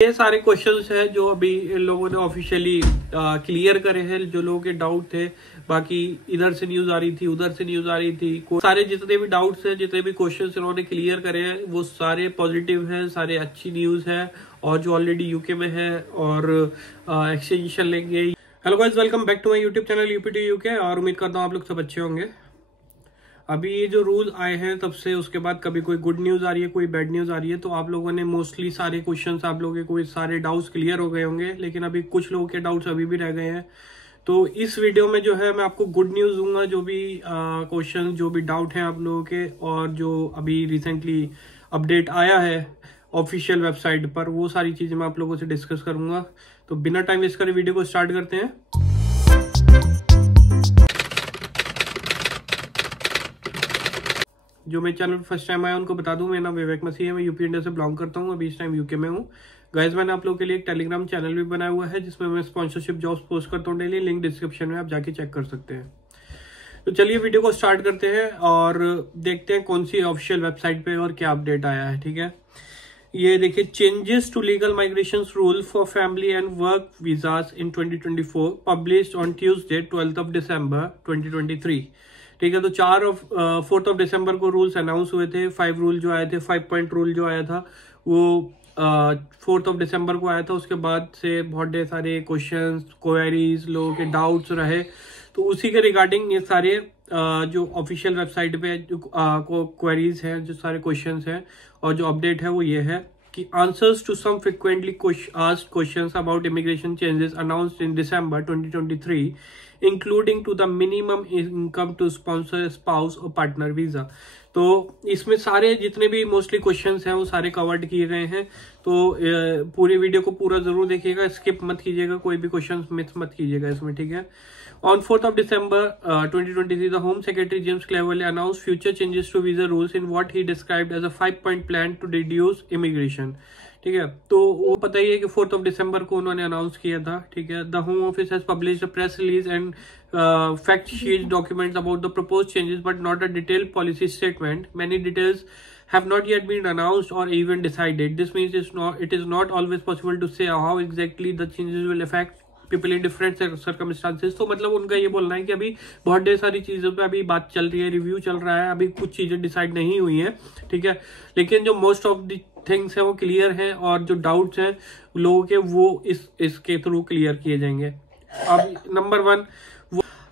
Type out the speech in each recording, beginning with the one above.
ये सारे क्वेश्चंस हैं जो अभी इन लोगों ने ऑफिशियली क्लियर करे हैं, जो लोगों के डाउट थे। बाकी इधर से न्यूज आ रही थी, उधर से न्यूज आ रही थी। सारे जितने भी डाउट्स हैं, जितने भी क्वेश्चंस इन्होंने क्लियर करे हैं, वो सारे पॉजिटिव हैं, सारे अच्छी न्यूज है। और जो ऑलरेडी यूके में है और एक्सटेंशन लेंगे। Hello guys, welcome back to my YouTube channel UP to UK. और उम्मीद करता हूँ आप लोग सब अच्छे होंगे। अभी ये जो रूल आए हैं तब से उसके बाद कभी कोई गुड न्यूज आ रही है, कोई बैड न्यूज आ रही है, तो आप लोगों ने मोस्टली सारे क्वेश्चंस, आप लोगों के कोई सारे डाउट्स क्लियर हो गए होंगे। लेकिन अभी कुछ लोगों के डाउट्स अभी भी रह गए हैं। तो इस वीडियो में जो है मैं आपको गुड न्यूज दूंगा। जो भी क्वेश्चन, जो भी डाउट हैं आप लोगों के, और जो अभी रिसेंटली अपडेट आया है ऑफिशियल वेबसाइट पर, वो सारी चीजें मैं आप लोगों से डिस्कस करूंगा। तो बिना टाइम वेस्ट करे वीडियो को स्टार्ट करते हैं। जो मेरे चैनल पर फर्स्ट टाइम आया उनको बता दूं, मेरा नाम विवेक मसीह है। मैं यूपी इंडिया से बिलोंग करता हूं। अभी इस टाइम यूके में हूं। गाइस, मैंने आप लोगों के लिए एक टेलीग्राम चैनल भी बनाया हुआ है जिसमें मैं स्पॉन्सरशिप जॉब्स पोस्ट करता हूं डेली। लिंक डिस्क्रिप्शन में आप जाके चेक कर सकते हैं। तो चलिए वीडियो को स्टार्ट करते हैं और देखते हैं कौन सी ऑफिशियल वेबसाइट पे और क्या अपडेट आया है। ठीक है, ये देखिए, changes to legal migration rule for family and work visas in 2024 published on Tuesday 12 December 2023। ठीक है, तो 4 दिसंबर को रूल्स अनाउंस हुए थे। 5 रूल जो आए थे, 5 पॉइंट रूल जो आया था वो 4 दिसंबर को आया था। उसके बाद से बहुत ढेर सारे क्वेश्चंस, क्वेरीज, लोगों के डाउट्स रहे। तो उसी के रिगार्डिंग ये सारे जो ऑफिशियल वेबसाइट पे जो क्वेरीज हैं, जो सारे क्वेश्चंस हैं, और जो अपडेट है वो ये है कि answers to some frequently asked questions about immigration changes announced in December 2023 including to the minimum income to sponsor spouse और पार्टनर वीजा। तो इसमें सारे जितने भी मोस्टली क्वेश्चंस हैं वो सारे कवर्ड किए गए हैं। तो पूरी वीडियो को पूरा जरूर देखिएगा, स्किप मत कीजिएगा, कोई भी क्वेश्चन मिस मत कीजिएगा इसमें। ठीक है, On 4th December 2023, the Home Secretary James Cleverly announced future changes to visa rules in what he described as a 5-point plan to reduce immigration. ठीक है, तो वो पता ही है कि 4th December को उन्होंने अनाउंस किया था। ठीक है, the home office has published a press release and fact sheet documents about the proposed changes, but not a detailed policy statement. Many details have not yet been announced or even decided. This means it is not always possible to say how exactly the changes will affect people in different circumstances. तो मतलब उनका ये बोलना है कि अभी बहुत ढेर सारी चीजों पे अभी बात चल रही है, रिव्यू चल रहा है, अभी कुछ चीजें डिसाइड नहीं हुई है। ठीक है, लेकिन जो मोस्ट ऑफ द थिंग्स है वो क्लियर है, और जो डाउट्स हैं लोगों के वो इसके थ्रू क्लियर किए जाएंगे। अब नंबर 1,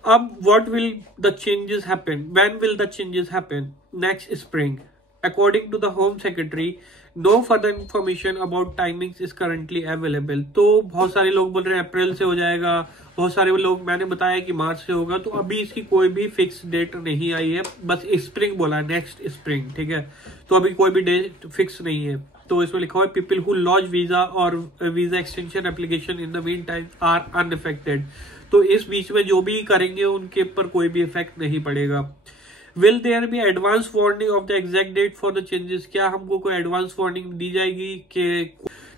अब what will the changes happen, when will the changes happen? Next spring, according to the home secretary. No further information about timings is currently available. तो बहुत सारे लोग बोल रहे हैं अप्रैल से हो जाएगा, बहुत सारे लोग मैंने बताया कि मार्च से होगा। तो अभी इसकी कोई भी फिक्स डेट नहीं आई है, बस स्प्रिंग बोला, नेक्स्ट स्प्रिंग। ठीक है, तो अभी कोई भी डेट फिक्स नहीं है। तो इसमें लिखा हुआ है पीपल हु लॉन्च वीजा और visa extension application in the meantime are unaffected. तो इस बीच में जो भी करेंगे उनके ऊपर कोई भी इफेक्ट नहीं पड़ेगा। Will there be advance warning of the exact date for the changes? क्या हमको कोई एडवांस वार्निंग दी जाएगी कि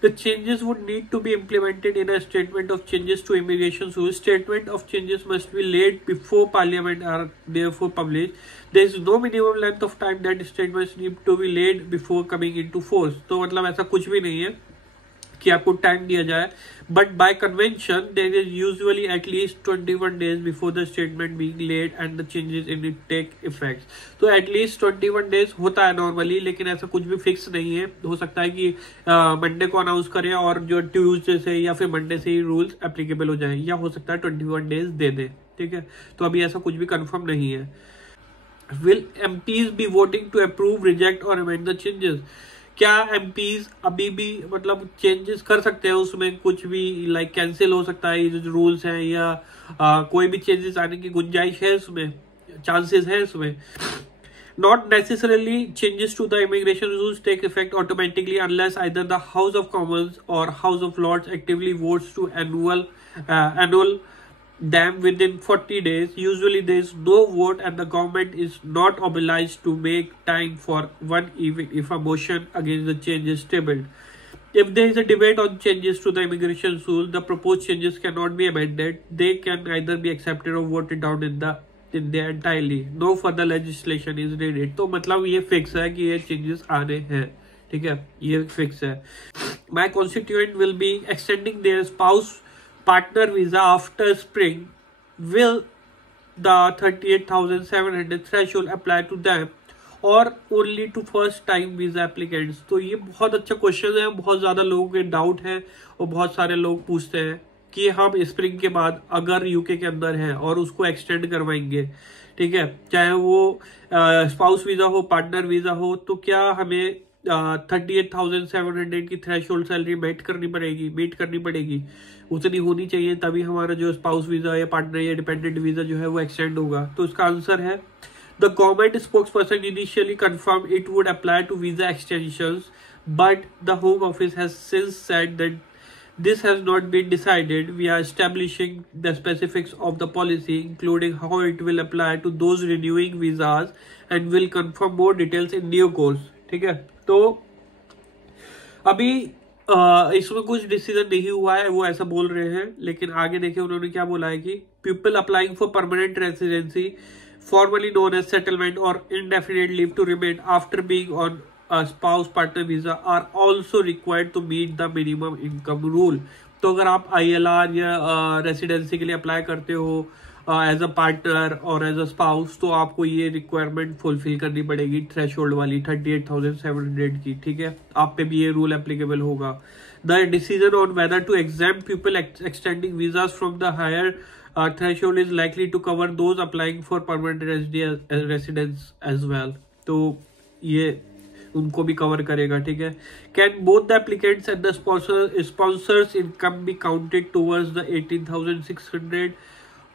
the changes would need to be implemented in a statement of changes to immigration rules. Statement of changes must be laid before Parliament are therefore published. There is no minimum length of time that statements need to be laid before coming into force. तो मतलब ऐसा कुछ भी नहीं है कि आपको time दिया जाए, but by convention there is usually at least 21 days before the statement being laid and the changes in it take effect. तो एटलीस्ट 21 days होता है नॉर्मली, लेकिन ऐसा कुछ भी फिक्स नहीं है। हो सकता है कि मंडे को अनाउंस करें और जो ट्यूसडे से या फिर मंडे से ही रूल्स एप्लीकेबल हो जाए, या हो सकता है 21 days दे दे। ठीक है, तो अभी ऐसा कुछ भी कंफर्म नहीं है। Will MPs be voting to approve, reject और अमेंड द चेंजेस? क्या MPs अभी भी मतलब चेंजेस कर सकते हैं उसमें? कुछ भी लाइक कैंसिल हो सकता है ये जो रूल्स हैं, या कोई भी चेंजेस आने की गुंजाइश है इसमें, चांसेस है इसमें? Not necessarily changes to the immigration rules take effect automatically unless either the House of Commons or House of Lords actively votes to annul them within 40 days. Usually there is no vote and the government is not obliged to make time for one even if a motion against the change is tabled. If there is a debate on changes to the immigration rule, the proposed changes cannot be amended. They can either be accepted or voted down in their entirely. No further legislation is needed. तो मतलब ये fix है कि ये changes आने हैं। ठीक है, ये फिक्स है। My constituent will be extending their spouse partner visa after spring, will the 38,700 threshold apply to them or only to first time visa applicants? तो ये बहुत अच्छा क्वेश्चन है, बहुत ज्यादा लोगों के डाउट है और बहुत सारे लोग पूछते हैं कि हम स्प्रिंग के बाद अगर यूके के अंदर हैं और उसको एक्सटेंड करवाएंगे, ठीक है, चाहे वो स्पाउस वीजा हो, पार्टनर वीजा हो, तो क्या हमें 38,700 की थ्रेशोल्ड सैलरी मीट करनी पड़ेगी, उतनी होनी चाहिए, तभी हमारा जो स्पाउस वीजा या पार्टनर या डिपेंडेंट वीजा जो है वो एक्सटेंड होगा? तो इसका आंसर है the government spokesperson initially confirm it would apply to visa extensions, but the home office has since said that this has not been decided. We are establishing the specifics of the policy, including how it will apply to those renewing visas, and will confirm more details in due course. ठीक है, तो अभी इसमें कुछ decision नहीं हुआ है, वो ऐसा बोल रहे हैं, लेकिन आगे देखिए उन्होंने क्या बोला है कि people applying for permanent residency, formally known as settlement और indefinite leave to remain after being on spouse partner visa are also required to meet the minimum income rule. तो अगर आप ILR या रेसिडेंसी के लिए अप्लाई करते हो as a partner और एज अ स्पाउस, तो आपको ये रिक्वायरमेंट फुलफिल करनी पड़ेगी थ्रेशोल्ड वाली 38,700 की, ठीक है, आप पे भी ये रूल एप्लीकेबल होगा। The decision on whether to exam people extending visas from the higher threshold is likely to cover those applying for permanent residence as well. तो ये उनको भी कवर करेगा, ठीक है। Can both the applicants and the sponsors income be counted towards the 18,600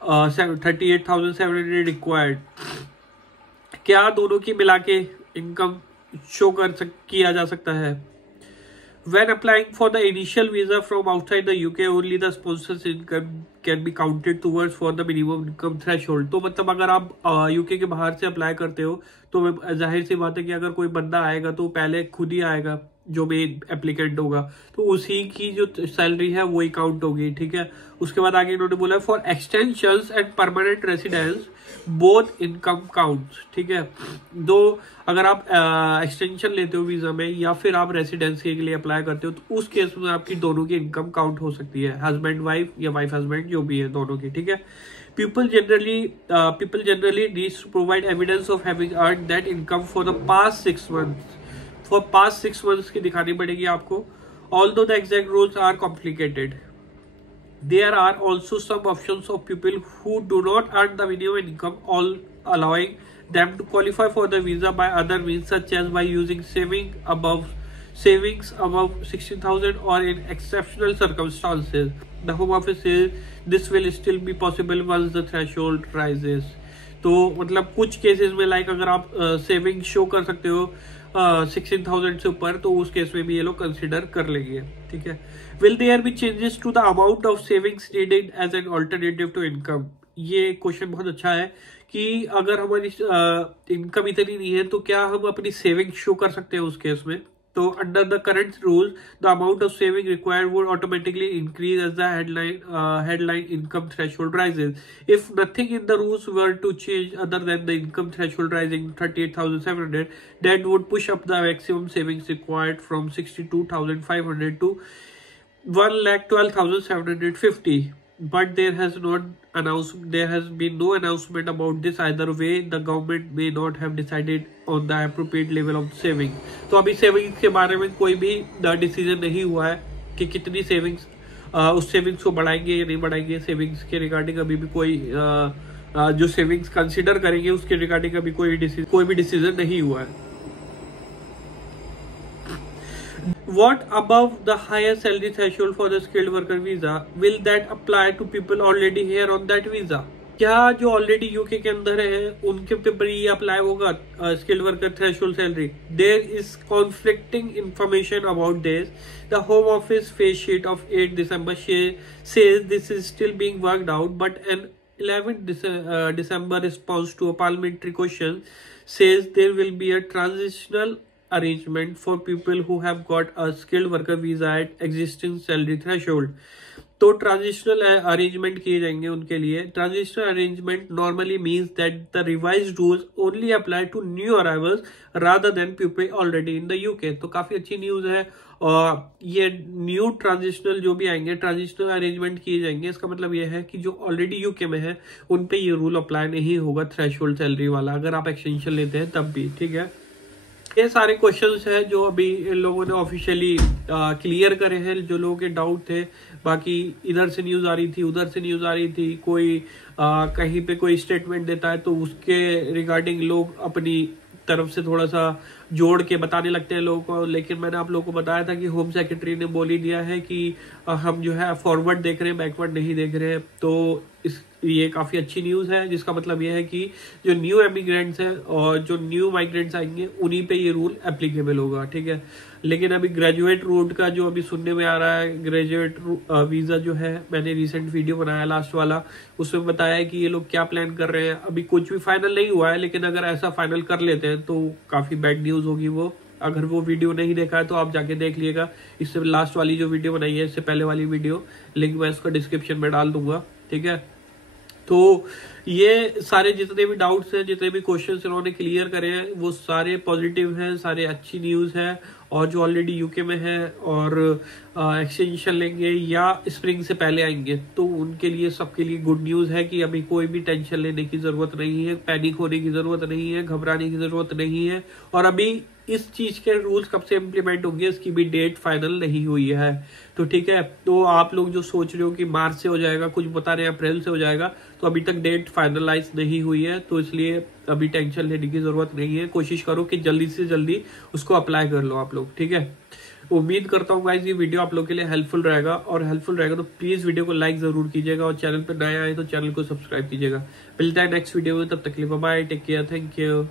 38,700 required? क्या दोनों की मिला के इनकम शो किया जा सकता है? When applying for the initial visa from outside the UK, only the sponsor's income can be counted towards for the minimum income threshold. तो मतलब अगर आप यूके के बाहर से अप्लाई करते हो तो जाहिर सी बात है कि अगर कोई बंदा आएगा तो पहले खुद ही आएगा, जो मेन एप्लीकेंट होगा, तो उसी की जो सैलरी है वही काउंट होगी, ठीक है। उसके बाद आगे इन्होंने बोला for extensions and permanent residence both income counts, ठीक है। दो अगर आप एक्सटेंशन लेते हो वीजा में या फिर आप रेसिडेंसी के लिए अप्लाई करते हो, तो उस केस में आपकी दोनों की इनकम काउंट हो सकती है, हस्बैंड वाइफ या वाइफ हस्बैंड, जो भी है दोनों की, ठीक है। People generally needs to provide evidence of having earned that income for the past 6 months. For past 6 months की दिखानी पड़ेगी आपको. Although the exact rules are complicated, there are also some options of people who do not earn the minimum income, all allowing them to qualify for the visa by other means, such as by using savings above 16,000 or in exceptional circumstances. The Home Office says this will still be possible once the threshold rises. तो मतलब कुछ cases में like अगर आप saving show कर सकते हो 16,000 से ऊपर, तो उस केस में भी ये लोग कंसिडर कर लेंगे, ठीक है। Will there be changes to the amount of savings needed as an alternative to income? ये क्वेश्चन बहुत अच्छा है कि अगर हमारी इनकम इतनी नहीं है तो क्या हम अपनी सेविंग शो कर सकते हैं उस केस में? तो under the current rule the amount of saving required would automatically increase as the headline income threshold rises. If nothing in the rules were to change other than the income threshold rising 38,700, that would push up the maximum savings required from 62,500 to 1,12,750. But there has been no announcement about this either way. The government may not have decided on the appropriate level of saving. तो अभी savings के बारे में कोई भी decision नहीं हुआ है कि कितनी सेविंग्स उस सेविंग्स को बढ़ाएंगे या नहीं बढ़ाएंगे. सेविंग्स के रिगार्डिंग अभी भी कोई जो सेविंग्स कंसिडर करेंगे उसके रिगार्डिंग अभी कोई भी डिसीजन नहीं हुआ है. What above the higher salary threshold for the skilled worker visa, will that apply to people already here on that visa? क्या जो ऑलरेडी यूके के अंदर है उनके पेपर ये अप्लाई होगा skilled worker threshold salary? There is conflicting information about this. The home office फेस sheet of 8 December says this is still being worked out, but an 11 December response to a parliamentary question says there will be a transitional arrangement for people who have got a skilled worker visa at existing salary threshold. तो transitional arrangement किए जाएंगे उनके लिए। Transitional arrangement normally means that the revised rules only apply to new arrivals rather than people already in the UK. तो काफी अच्छी news है। और ये न्यू ट्रांजिशनल जो भी आएंगे, ट्रांजिशनल अरेंजमेंट किए जाएंगे, इसका मतलब ये है कि जो ऑलरेडी यूके में है उन पे ये रूल अप्लाई नहीं होगा थ्रेशोल्ड सैलरी वाला, अगर आप एक्सटेंशन लेते हैं तब भी। ठीक है, ये सारे क्वेश्चंस हैं जो अभी इन लोगों ने ऑफिशियली क्लियर करे हैं, जो लोगों के डाउट थे। बाकी इधर से न्यूज आ रही थी, उधर से न्यूज आ रही थी, कोई कहीं पे कोई स्टेटमेंट देता है तो उसके रिगार्डिंग लोग अपनी तरफ से थोड़ा सा जोड़ के बताने लगते हैं लोगों को। लेकिन मैंने आप लोगों को बताया था कि होम सेक्रेटरी ने बोल ही दिया है कि हम जो है फॉरवर्ड देख रहे हैं, बैकवर्ड नहीं देख रहे हैं। तो ये काफी अच्छी न्यूज है, जिसका मतलब ये है कि जो न्यू एमिग्रेंट्स हैं और जो न्यू माइग्रेंट्स आएंगे उन्हीं पे ये रूल एप्लीकेबल होगा। ठीक है, लेकिन अभी ग्रेजुएट रूट का जो अभी सुनने में आ रहा है, ग्रेजुएट वीजा जो है, मैंने रिसेंट वीडियो बनाया लास्ट वाला, उसमें बताया है कि ये लोग क्या प्लान कर रहे हैं। अभी कुछ भी फाइनल नहीं हुआ है, लेकिन अगर ऐसा फाइनल कर लेते हैं तो काफी बैड न्यूज होगी वो। अगर वो वीडियो नहीं देखा है तो आप जाके देख लीजिएगा। इससे लास्ट वाली जो वीडियो बनाई है, इससे पहले वाली वीडियो, लिंक मैं इसका डिस्क्रिप्शन में डाल दूंगा। ठीक है, तो ये सारे जितने भी डाउट्स हैं, जितने भी क्वेश्चंस इन्होंने क्लियर करे हैं, वो सारे पॉजिटिव हैं, सारे अच्छी न्यूज है। और जो ऑलरेडी यूके में है और एक्सटेंशन लेंगे या स्प्रिंग से पहले आएंगे, तो उनके लिए, सबके लिए गुड न्यूज है कि अभी कोई भी टेंशन लेने की जरूरत नहीं है, पैनिक होने की जरूरत नहीं है, घबराने की जरूरत नहीं है। और अभी इस चीज के रूल्स कब से इम्प्लीमेंट होंगे इसकी भी डेट फाइनल नहीं हुई है। तो ठीक है, तो आप लोग जो सोच रहे हो कि मार्च से हो जाएगा, कुछ बता रहे हैं अप्रैल से हो जाएगा, तो अभी तक डेट फाइनलाइज नहीं हुई है, तो इसलिए अभी टेंशन लेने की जरूरत नहीं है। कोशिश करो कि जल्दी से जल्दी उसको अप्लाई कर लो आप लोग। ठीक है, उम्मीद करता हूँ गाइस ये वीडियो आप लोग के लिए हेल्पफुल रहेगा, और हेल्पफुल रहेगा तो प्लीज वीडियो को लाइक जरूर कीजिएगा, और चैनल पर नए आए तो चैनल को सब्सक्राइब कीजिएगा। मिलता है नेक्स्ट वीडियो में, तब तक के लिए bye bye, take care, thank you.